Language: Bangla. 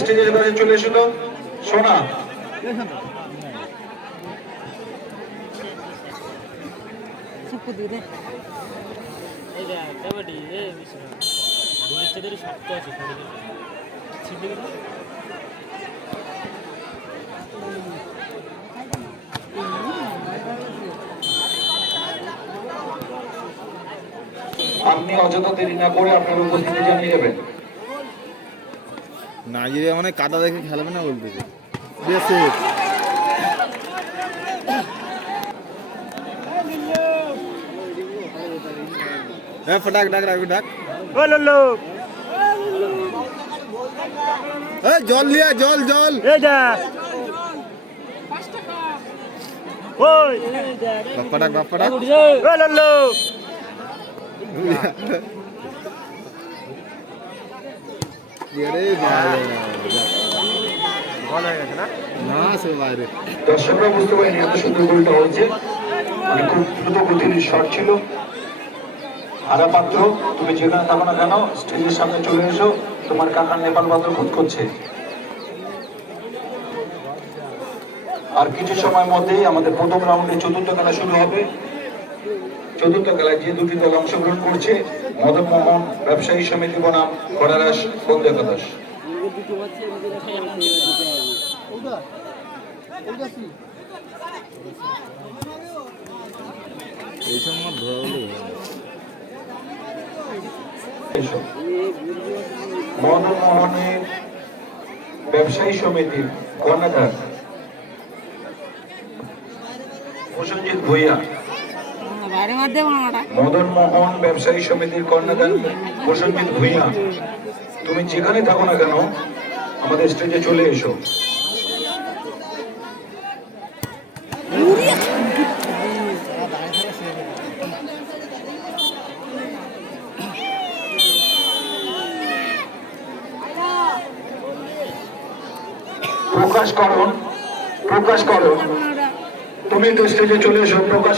স্টেজের কাছে চলে এসো তো সোনা। আপনি অযথা দেরি না করে আপনার উপস্থিতি জানিয়ে যাবেন নাইজেরিয়া মানে কাদা দেখে খেলবে না বলতেছে। বেশি হ্যাঁ ফটাক ডাক রাখবি ডাক। এই জল লিয়া জল জল। এই যা। ওই। বাপ্পা ডাক বাপ্পা ডাক। ও লল্লো আরে বাইরে বল হয়ে গেছে না না সে বাইরে দর্শকরা বুঝতে পারেনি এত সুন্দর গোলটা হয়েছে মানে খুব দ্রুত গতির শট ছিল হারা পাত্র তুমি যেখানে থাকো না কেন স্টেজের সামনে চলে এসো তোমার কাকার নেপাল পাত্র খুঁজ করছে আর কিছু সময় মধ্যেই আমাদের প্রথম রাউন্ডে চতুর্থ খেলা শুরু হবে। চতুর্থ খেলায় যে দুটি দল অংশগ্রহণ করছে, মদন মোহন, ব্যবসায়ী সমিতি বনাম খড়ারাস বন্ধু একাদশ। ব্যবসায়ী সমিতির কর্ণধার, প্রসেনজিৎ ভূঁইয়া। মদন মোহন ব্যবসায়ী সমিতির কর্ণধার প্রসেনজিৎ ভূঁইয়া। তুমি যেখানে থাকো না কেন, আমাদের স্টেজে চলে এসো। প্রকাশ করো প্রকাশ করো। তুমি তো স্টেজে চলে এসো, প্রকাশ